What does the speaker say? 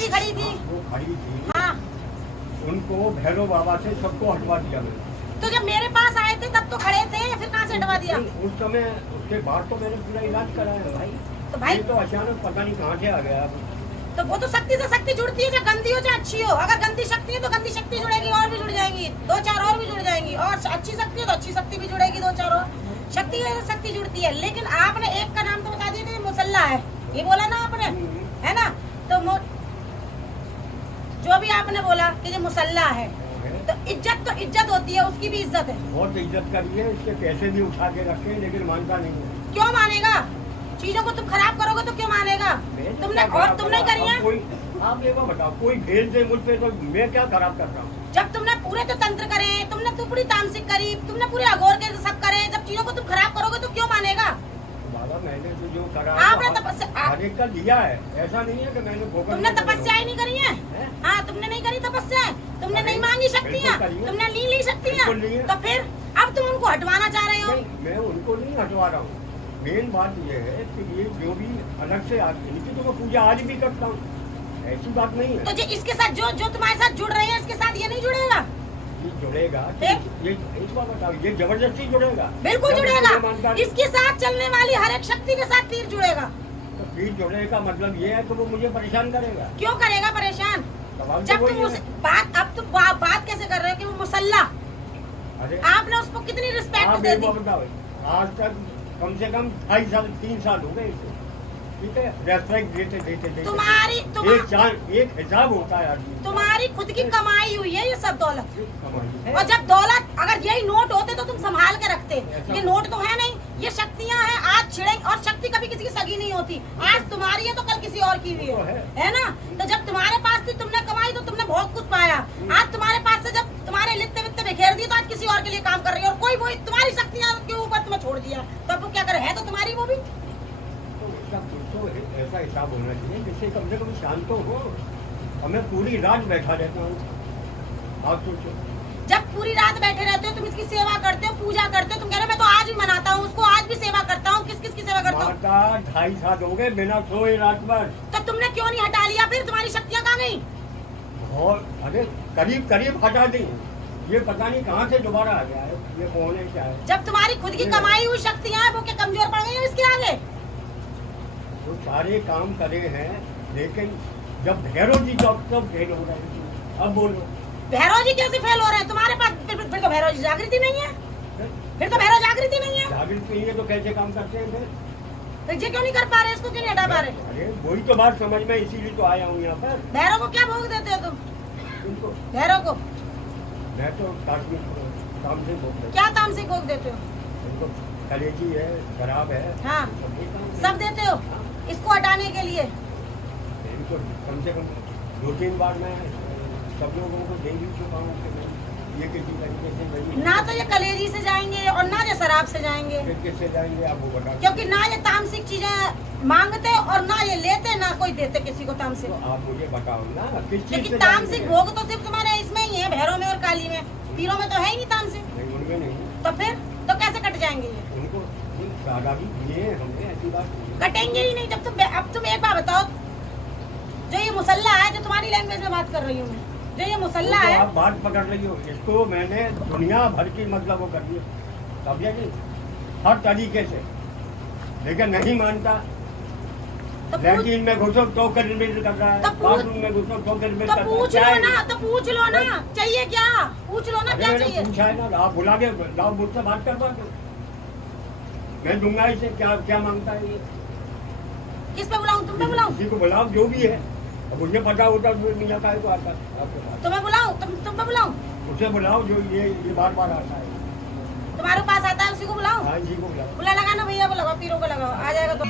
दीदी खड़ी थी। वो खड़ी थी, हाँ, उनको भैरव बाबा से सबको हटवा दिया मैंने। तो जब मेरे पास आए थे तब तो खड़े थे, फिर कहाँ से हटवा दिया? उस समय उसके बाद तो मैंने पूरा इलाज कराया भाई। तो भाई ये तो अचानक पता नहीं कहाँ से आ गया। तो वो तो शक्ति से शक्ति जुड़ती है, चाहे गंदी हो चाहे अच्छी हो। अगर गंदी शक्ति है तो गंदी शक्ति जुड़ेगी और भी जुड़ जाएंगी, 2-4 और भी जुड़ जाएंगी, और अच्छी शक्ति है तो अच्छी शक्ति भी जुड़ेगी, 2-4 और शक्ति जुड़ती है। लेकिन आपने एक का नाम तो बता दिया था, मुसल्ला है, ये बोला ना आपने, है ना? तो जो भी आपने बोला कि ये मुसल्ला है, तो इज्जत होती है, उसकी भी इज्जत है। बहुत इज्जत करिए, इसके पैसे भी उठा के रखे, लेकिन मानता नहीं है। क्यों मानेगा? चीजों को तुम खराब करोगे तो क्यों मानेगा? तुमने करी है? आप ये बताओ, कोई भेज दे मुझ पे तो मैं क्या खराब कर रहा हूँ? जब तुमने पूरे तो तंत्र करे, तुमने तो पूरी तामसिक करी, तुमने पूरे अघोर के सब करे, जब चीजों को तुम खराब करोगे तो क्यों मानेगा? बाबा मैंने तो जो करा आपने तपस्या हर एक का दिया है, ऐसा नहीं है कि मैंने तुमने तपस्या ही नहीं करी है। हाँ, तुमने नहीं करी तपस्या, तुमने नहीं मांगी शक्तियाँ, तुमने ली शक्तियाँ, तो फिर अब तुम उनको हटवाना चाह रहे हो? मैं उनको नहीं हटवा रहा हूँ। मेन बात ये है कि ये जो भी अलग से आती है, तो मैं पूजा आज भी करता हूँ, ऐसी बात नहीं है। तो जो इसके साथ जो तुम्हारे साथ जुड़ रहे हैं, इसके साथ ये नहीं जुड़ेगा? ये जुड़ेगा, ये एक बात बताओ, ये जबरदस्ती जुड़ेगा? बिल्कुल जुड़ेगा। इसके साथ चलने वाली हर एक शक्ति के साथ तीर जुड़ेगा। तो तीर जुड़ने का मतलब ये है कि वो मुझे परेशान करेगा। क्यों करेगा परेशान? जब तुम बात कैसे कर रहे हो कि वो मुसल्ला, आपने उसको कितनी रिस्पेक्ट दे दी? आज तक कम से कम 2.5 साल 3 साल हो गए इसे, ठीक है, रेस्पेक्ट देते तुम्हारी एक हिसाब होता है आदमी। तुम्हारी खुद की कमाई हुई है ये सब दौलत, और जब दौलत अगर यही नोट होते तो तुम संभाल के रखते। ये नोट तो है नहीं, ये शक्तियाँ हैं, आज छिड़ेंगे। और शक्ति कभी किसी की सगी नहीं होती, आज तुम्हारी है तो कल किसी और की भी है ना? तो जब तुम्हारे पास थी, तुमने कमाई तो तुमने बहुत कुछ पाया। आज तुम्हारे पास से जब तुम्हारे लित्ते वित्ते बिखेर दिए, तो आज किसी और के लिए काम कर रही है, और कोई वही तुम्हारी शक्तियाँ के ऊपर तुम्हें छोड़ दिया, तो अब क्या करे? है तो तुम्हारी वो भी। तो ऐसा हिसाब होना चाहिए जिससे कम से कम शांत तो हो। और मैं पूरी रात बैठा रहता हूँ। आप सोचो, जब पूरी रात बैठे रहते हो, तुम इसकी सेवा करते हो, पूजा करते हो, तुम कह रहे हो मैं तो आज भी मनाता हूँ उसको, आज भी सेवा करता हूँ। किस की सेवा करता हूँ? 2.5 साल हो गए बिना सोए रात भर। तो तुमने क्यों नहीं हटा लिया? फिर तुम्हारी शक्तियाँ कहाँ गई? और अरे करीब हटा दी, ये पता नहीं कहाँ से दोबारा आ गया है। ये कौन है, क्या है? जब तुम्हारी खुद की कमाई हुई शक्तियाँ हैं, वो क्या कमजोर पड़ गई है इसके आगे? वो सारे काम करे हैं, लेकिन जब भैरव जी जब फेल हो रहे हैं, अब बोलो भैरव जी कैसे फेल हो रहे हैं? तुम्हारे पास फिर तो भैरव जी जागृति नहीं है, फिर तो भैरव जागृति नहीं है। जागृति नहीं है तो कैसे काम करते हैं फिर? तो ये क्यों नहीं कर पा रहे, इसको क्यों नहीं हटा पा रहे? अरे वही तो बात समझ में, इसीलिए तो आया हूँ यहाँ पर। भैरव को क्या भोग देते हो तुम? उनको भैरव को मैं तो तामसिक भोग देता। क्या तामसिक भोग देते हो? उनको कलेजी है, शराब है, हाँ सब देते हो इसको हटाने के लिए। इनको कम से कम 2-3 बार मैं सब लोगों को दे भी चुका हूँ कि मैं ये किसी तरीके से नहीं। ना तो ये कलेजी से जाएंगे और ना ये शराब से जाएंगे। फिर किससे जाएंगे आप वो बता? क्योंकि ना ये तामसिक चीजें मांगते और ना ये लेते, ना कोई देते किसी को तामसिक। तो आप मुझे बताओ ना किस चीज लेकिन से तामसिक भोग तो सिर्फ तुम्हारे इसमें ही है, भैरव में और काली में, तीरों में तो है ही नहीं तामसिक। नहीं, उनमें नहीं। तो फिर तो कैसे कट जाएंगे ये? उनको सादा भी दिए हमने, ऐसी बात नहीं। कटेंगे ही नहीं। जब तुम एक बात बताओ, जो ये मुसल्ला है, जो तुम्हारी लैंग्वेज में बात कर रही हूँ मैं, जो ये मुसल्ला है, आप बात पकड़ रही हो, इसको मैंने दुनिया भर की मतलब वो कर दिया, समझे नहीं, हर तरीके से, लेकिन नहीं मानता। लैट्रिन में घुसो तो किरमिर कर रहा है, बाथरूम में घुसो तो किरमिर कर रहा है। तो पूछ लो ना, चाहिए क्या? पूछ लो ना, क्या चाहिए? पूछा है ना, आप बुला के लाओ, मुझसे बात करवा दो, मैं दूंगा इसे। क्या मांगता है ये? किस पे बुलाऊं? तुम पे बुलाऊं? किसी को बुलाओ, जो भी है। अब मुझे पता होता तो नहीं आता है तो आता आपके पास। तुम्हें बुलाऊं? तुम पे बुलाऊं? उसे बुलाओ जो ये बार आता है, तुम्हारे पास आता है, उसी को बुलाऊं? हाँ जी को बुलाओ। बुला लगाना भैया को लगाओ, पीरों को लगाओ, आ जाएगा तो।